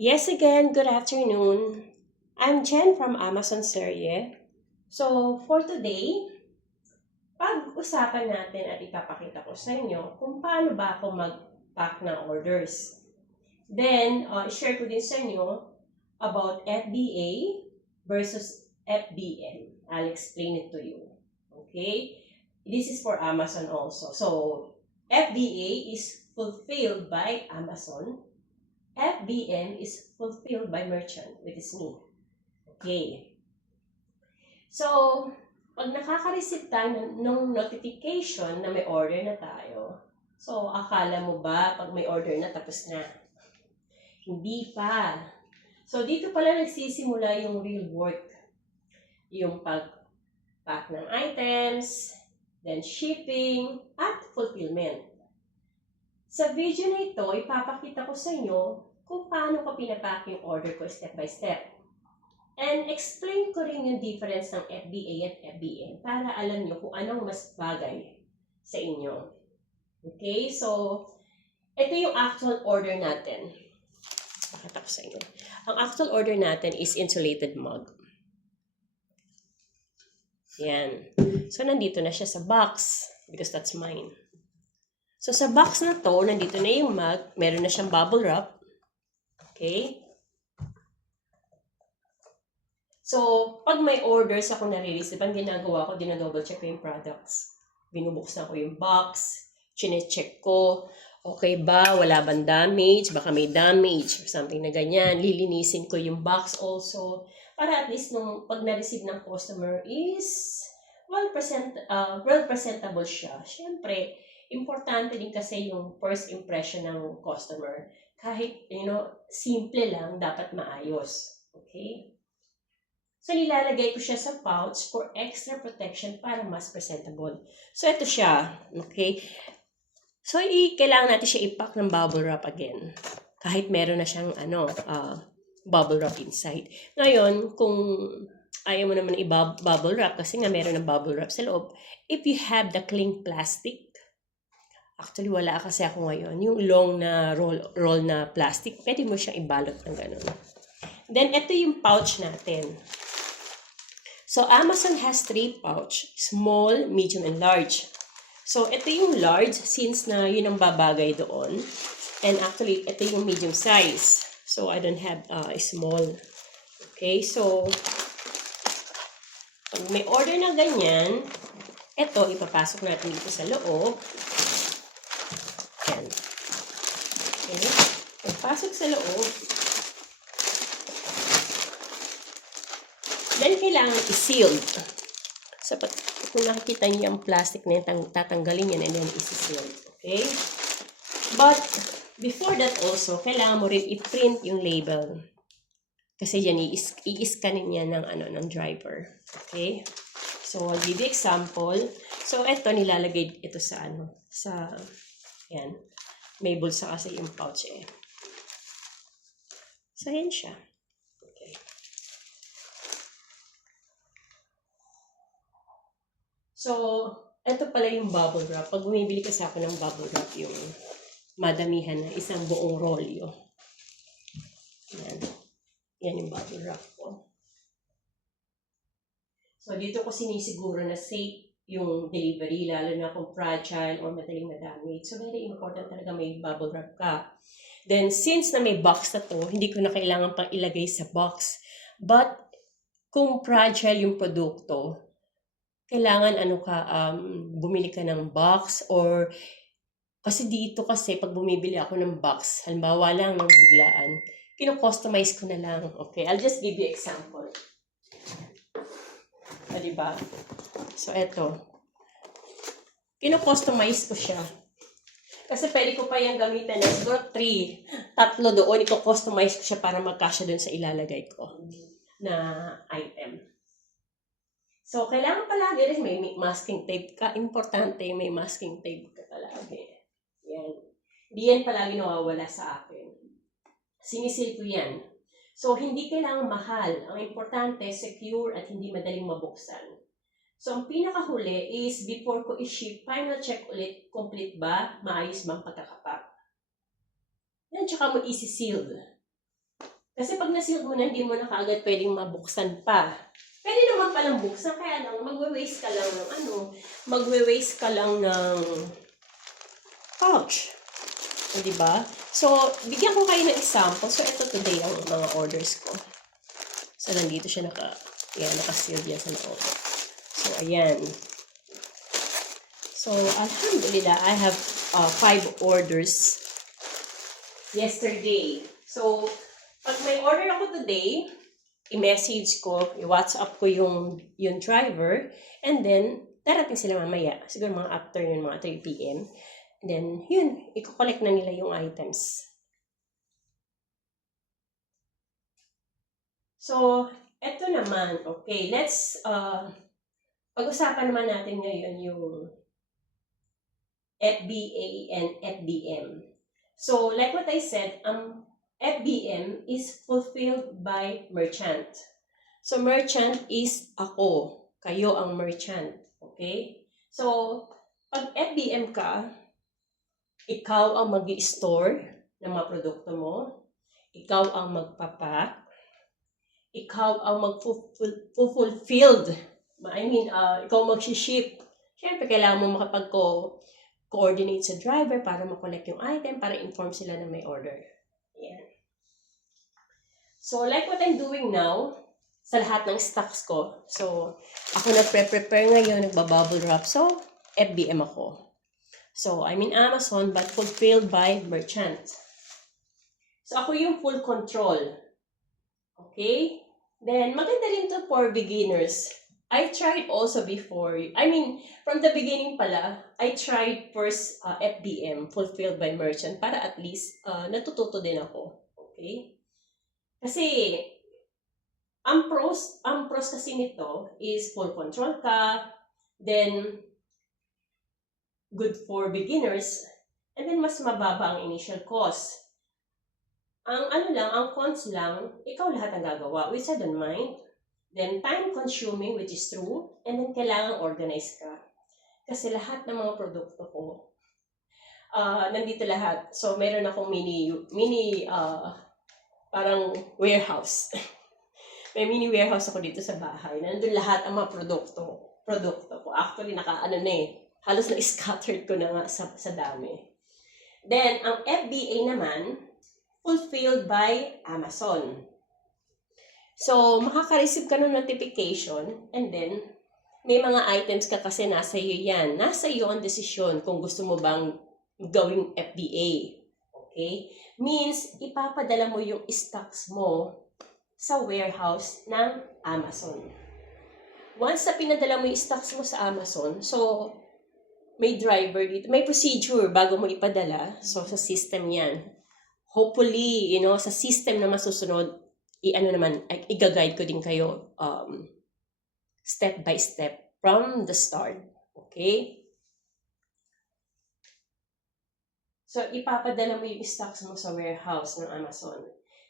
Yes, again, good afternoon. I'm Jen from Amazon Serie. So, for today, pag-usapan natin at ipapakita ko sa inyo kung paano ba ako mag-pack ng orders. Then, share ko din sa inyo about FBA versus FBM. I'll explain it to you. Okay? This is for Amazon also. So, FBA is fulfilled by Amazon. FBM is fulfilled by merchant, which is me. Okay. So, pag nakaka-receive tayo ng notification na may order na tayo, so akala mo ba pag may order na tapos na? Hindi pa. So, dito pala nagsisimula yung real work. Yung pag-pack ng items, then shipping, at fulfillment. Sa video na ito, ipapakita ko sa inyo kung paano ko pinapack yung order ko step by step. And explain ko rin yung difference ng FBA at FBM para alam nyo kung anong mas bagay sa inyo. Okay, so ito yung actual order natin. Pakita ko sa inyo. Ang actual order natin is insulated mug. Yan. So nandito na siya sa box because that's mine. So, sa box na to, nandito na yung mug. Meron na siyang bubble wrap. Okay? So, pag may orders ako nare-receive, ang ginagawa ko, dinadouble check ko yung products. Binubuksan ko yung box. Chine-check ko. Okay ba? Wala bang damage? Baka may damage or something na ganyan. Lilinisin ko yung box also. Para at least nung pag na-receive ng customer is well presentable siya. Siyempre, importante din kasi yung first impression ng customer. Kahit, simple lang, dapat maayos. Okay? So, nilalagay ko siya sa pouch for extra protection para mas presentable. So, ito siya. Okay? So, kailangan natin siya i-pack ng bubble wrap again. Kahit meron na siyang, bubble wrap inside. Ngayon, kung ayaw mo naman i-bubble wrap kasi nga meron ng bubble wrap sa loob, if you have the cling plastic, actually, wala kasi ako ngayon. Yung long na roll na plastic, pwede mo siyang ibalot ng ganun. Then, ito yung pouch natin. So, Amazon has 3 pouch. Small, medium, and large. So, ito yung large since na yun ang babagay doon. And actually, ito yung medium size. So, I don't have a small. Okay, so, pag may order na ganyan, ito, ipapasok natin dito sa loob. Yan. Okay. Pagpasok sa loob, then kailangan i-sealed. So, kung nakikita niyo yung plastic na yun, tatanggalin yan and then i-sealed. Okay? But, before that also, kailangan mo rin i-print yung label. Kasi yan, i-scanin niya ng driver. Okay? So, I'll give you example. So, ito, nilalagay ito sa yan. May bulsa kasi yung pouch eh. So, yan siya. Okay. So, ito pala yung bubble wrap. Pag bumibili kasi ako ng bubble wrap, yung madamihan na isang buong rolyo. Yan. Yan yung bubble wrap ko. So, dito ko sinisiguro na safe yung delivery, lalo na kung fragile or madaling na-damage. So, very important talaga may bubble wrap ka. Then, since na may box na to, hindi ko na kailangan pang ilagay sa box. But, kung fragile yung produkto, kailangan bumili ka ng box or kasi dito kasi pag bumibili ako ng box, halimbawa lang ng biglaan, kino-customize ko na lang. Okay, I'll just give you example. Diba? So, eto. Kino-customize ko siya. Kasi pwede ko pa yung gamitin na siguro 3, 3 doon. Iko-customize ko siya para magkasya doon sa ilalagay ko na item. So, kailangan palagi rin may masking tape ka. Importante may masking tape ka palagi. Yan. Hindi yan palagi nawawala sa akin. Sinisil ko yan. So, hindi kailangan mahal. Ang importante, secure at hindi madaling mabuksan. So, ang pinakahuli is before ko i-ship, final check ulit, complete ba? Maayos bang pagkakapak? Yan, tsaka mo isi-sealed. Kasi pag na-sealed mo na, hindi mo na kaagad pwedeng mabuksan pa. Pwede naman palang buksan, kaya lang, magwe-waste ka lang ng magwe-waste ka lang ng pouch. O, diba? So, bigyan ko kayo ng example. So, ito today ang mga orders ko. So, nandito siya naka-sealed yan sa loob. So, ayan. So, alhamdulillah, I have 5 orders yesterday. So, pag may order ako today, i-message ko, i-WhatsApp ko yung driver, and then, darating sila mamaya. Siguro mga afternoon, mga 3 p.m. And then, yun, i-collect na nila yung items. So, eto naman, okay, let's, pag-usapan naman natin ngayon yung FBA and FBM. So, like what I said, FBM is fulfilled by merchant. So, merchant is ako. Kayo ang merchant. Okay? So, pag FBM ka, ikaw ang mag-i-store ng mga produkto mo. Ikaw ang magpapak. Ikaw ang mag-fulfilled. I mean, ikaw mag-ship. Siyempre, kailangan mo makapag-coordinate sa driver para makollect yung item, para inform sila na may order. Yan. So, like what I'm doing now, sa lahat ng stocks ko. So, ako nagpre-prepare ngayon, nagbabubble wrap. So, FBM ako. So, I'm in Amazon but fulfilled by merchant. So, ako yung full control. Okay? Then, maganda rin to for beginners. I tried also before. I mean, from the beginning pala, I tried first FBM, fulfilled by merchant, para at least natututo din ako. Okay? Kasi, ang pros kasi nito is full control ka, then, good for beginners, and then mas mababa ang initial cost. Ang cons lang, ikaw lahat ang gagawa, which I don't mind. Then, time-consuming, which is true. And then, kailangan organize ka. Kasi lahat ng mga produkto ko, nandito lahat. So, meron akong mini parang warehouse. May mini warehouse ako dito sa bahay. Nandun lahat ang mga produkto ko. Actually, halos na-scattered ko na nga sa dami. Then, ang FBA naman, fulfilled by Amazon. So, makaka-receive ka ng notification, and then, may mga items ka kasi nasa iyo yan. Nasa iyo ang desisyon kung gusto mo bang gawing FBA. Okay? Means, ipapadala mo yung stocks mo sa warehouse ng Amazon. Once na pinadala mo yung stocks mo sa Amazon, so, may driver dito, may procedure bago mo ipadala. So, sa system yan. Hopefully, sa system na masusunod, i-guide ko din kayo step by step from the start. Okay? So, ipapadala mo yung stocks mo sa warehouse ng Amazon.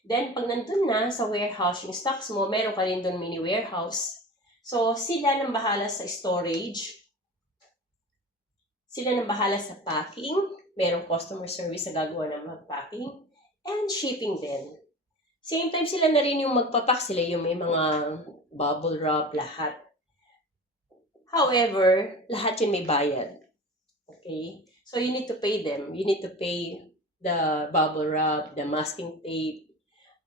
Then, pag nandun na sa warehouse yung stocks mo, meron ka rin doon mini warehouse. So, sila nang bahala sa storage. Sila nang bahala sa packing. Merong customer service na gagawa ng mag-packing. And shipping din. Same time sila na rin yung magpapak. Sila yung may mga bubble wrap, lahat. However, lahat yun may bayad. Okay? So, you need to pay them. You need to pay the bubble wrap, the masking tape,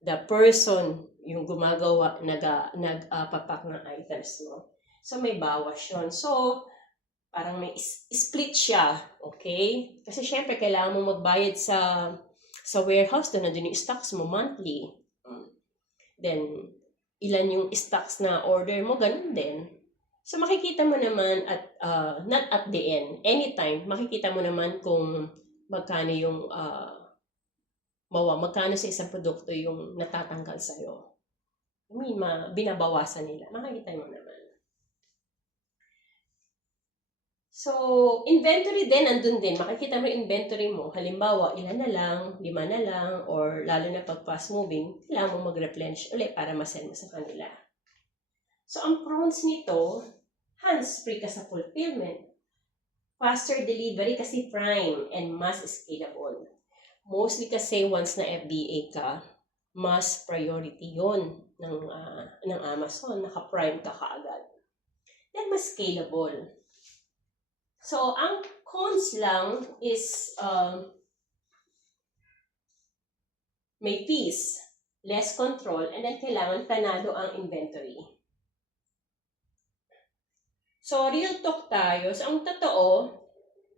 the person yung gumagawa, nagpapak ng items mo. So, may bawas yun. So, parang may split siya. Okay? Kasi syempre, kailangan mo magbayad sa warehouse, doon nandun yung stocks mo monthly. Then, ilan yung stocks na order mo, ganun din. So, makikita mo naman not at the end, anytime, makikita mo naman kung magkano yung, magkano sa isang produkto yung natatanggal sa'yo. I mean, binabawasan nila. Makikita mo naman. So, inventory din, andun din. Makikita mo yung inventory mo. Halimbawa, ilan na lang, 5 na lang, or lalo na pag fast moving, kailangan mo mag-replenish ulit para ma-send mo sa kanila. So, ang pros nito, hands-free ka sa fulfillment. Faster delivery kasi prime and mass scalable. Mostly kasi once na FBA ka, mas priority yon ng Amazon. Naka-prime ka kaagad. Then, mas scalable. So, ang cons lang is may fees, less control, and then kailangan planado ang inventory. So, real talk tayo. So, ang totoo,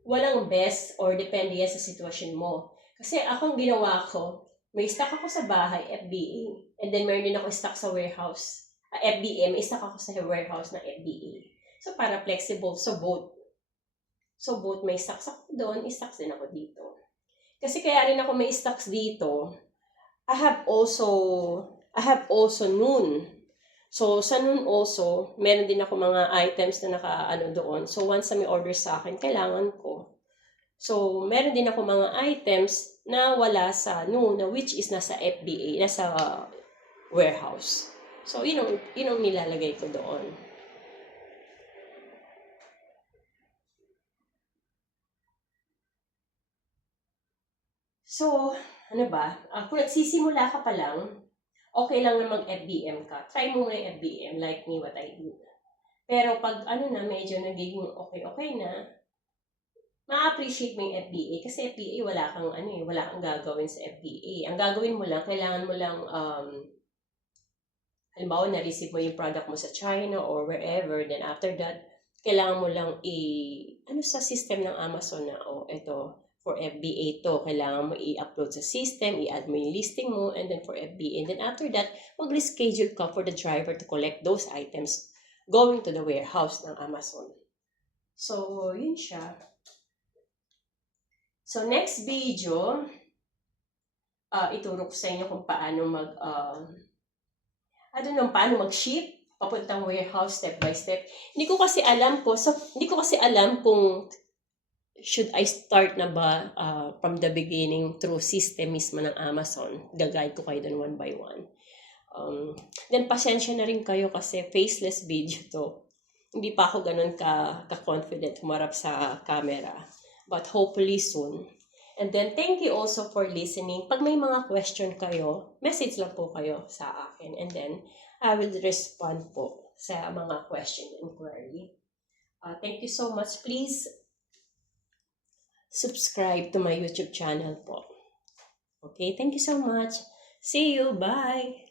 walang best or depende yan sa sitwasyon mo. Kasi akong ginawa ko, may stock ako sa bahay, FBA, and then meron din ako stock sa warehouse. FBA, may stock ako sa warehouse ng FBA. So, para flexible. So, both may stocks ako doon, stocks din ako dito. Kasi kaya rin ako may stocks dito, I have also Noon. So, sa Noon also, meron din ako mga items na naka-ano doon. So, once na may order sa akin, kailangan ko. So, meron din ako mga items na wala sa Noon, which is nasa FBA, nasa warehouse. So, yun ang nilalagay ko doon. So, ano ba? Kung nagsisimula ka pa lang, okay lang na mag-FBM ka. Try mo muna yung FBM, like me, what I do. Pero pag medyo nagiging okay na, ma-appreciate mo yung FBA. Kasi FBA, wala kang gagawin sa FBA. Ang gagawin mo lang, kailangan mo lang, halimbawa, na-receive mo yung product mo sa China or wherever, then after that, kailangan mo lang sa system ng Amazon na, ito, for FBA to, kailangan mo i-upload sa system, i-add mo yung listing mo, and then for FBA. And then after that, mag-reschedule ka for the driver to collect those items going to the warehouse ng Amazon. So, yun siya. So, next video, ituro ko sa inyo kung paano paano mag-ship papuntang warehouse step by step. Hindi ko kasi alam kung should I start na ba from the beginning through system mismo ng Amazon. Gag-guide ko kayo doon one by one. Then, pasensya na rin kayo kasi faceless video to. Hindi pa ako ganun ka-confident humarap sa camera. But hopefully soon. And then, thank you also for listening. Pag may mga question kayo, message lang po kayo sa akin. And then, I will respond po sa mga question and query. Thank you so much. Please, subscribe to my YouTube channel po. Okay, thank you so much. See you. Bye.